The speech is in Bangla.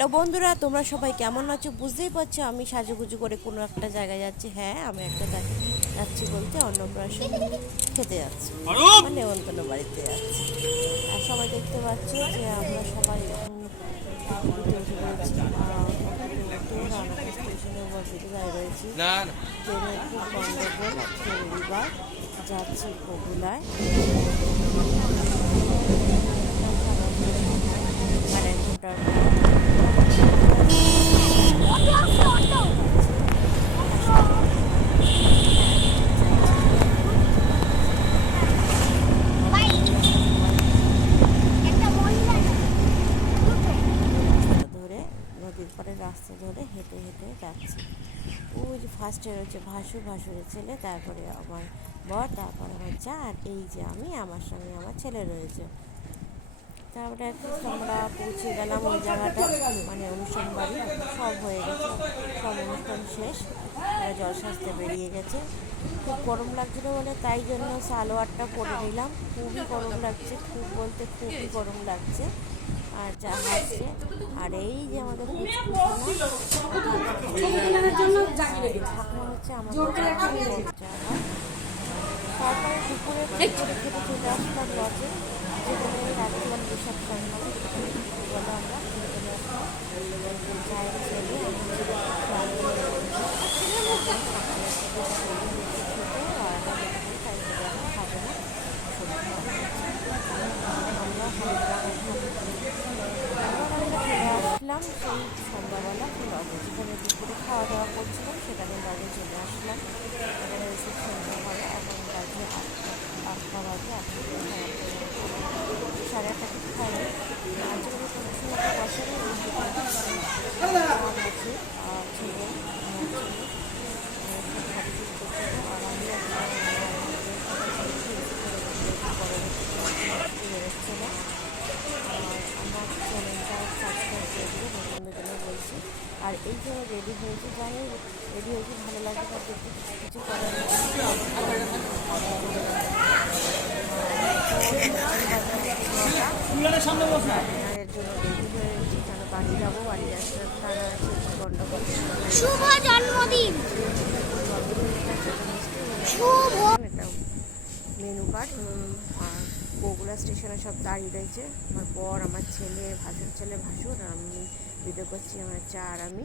হ্যালো বন্ধুরা তোমরা সবাই কেমন আছো? বুঝতেই পারছ আমি সাজুগুজু করে কোনো একটা জায়গায় যাচ্ছি। হ্যাঁ আমি একটা জায়গায় যাচ্ছি বলতে অন্নপ্রাশন খেতে যাচ্ছি। মানে অন্তন বাড়িতে যাচ্ছি। আর সবাই দেখতে পাচ্ছ যে আমরা সবাই রয়েছি। ট্রেনের খুব গন্ডগোল রবিবার যাচ্ছি বগুলায় মানে ঘণ্টার ধরে পাড়ে রাস্তা ধরে হেঁটে হেঁটে যাচ্ছি। ওই যে ফার্স্টে রয়েছে ভাসু ভাসুরের ছেলে, তারপরে আমার বর, তারপরে আমার যা, আর এই যে আমি, আমার সঙ্গে আমার ছেলে রয়েছে। তারপরে একটু আমরা পৌঁছে গেলাম ওই জায়গাটা মানে অনুষ্ঠান বাড়ি সব হয়ে গেছে সব অনুষ্ঠান শেষ জল সাজতে বেরিয়ে গেছে। খুব গরম লাগছিল বলে, তাই জন্য সালোয়ারটা পরে নিলাম। খুবই গরম লাগছে, খুব বলতে খুবই গরম লাগছে। আর যা আছে আর এই যে আমাদের ঠাকুমা হচ্ছে আমাদের তারপরে দুপুরে খেতে চলে আসলাম লজে যেখানে রাখলাম রিসেপশন হবে বলে আমরা খেতে চলে আসলাম চায়ের ছেলে আমি আসলাম সেই সন্ধ্যাবেলা লজে যেখানে দুপুরে খাওয়া দাওয়া করছিলাম সেখানে বাইরে চলে আসলাম। এখানে রিসেপশনটা সন্ধ্যাবেলা এখন বাজে আটটা আটটা বাজে, আটটা সাড়ে আটটা খাইনি। আজকে কোনো সময় বসে আছে আর ছেলে আমার ছেলে খাটি করছিল আর আমি বেরোচ্ছিল আর আমার চ্যানেলটা সাবস্ক্রাইব করে দিলে বন্ধুদের বলছি আর এই যে রেডি হয়েছে যাই রেডি হয়েছে ভালো লাগে তার দেখতে কিছু করার জন্য রেডি হয়েছি কেন বাড়ি যাব বাড়ি আসতে তারা আছে গন্ডগোল শুভ জন্মদিন। মেনু কার্ড আর বগুড়া স্টেশনে সব দাঁড়িয়ে রয়েছে। আমার বর আমার ছেলে ভাসুর ছেলে ভাসুর আমি ভিডিও করছি আমার চা আর আমি।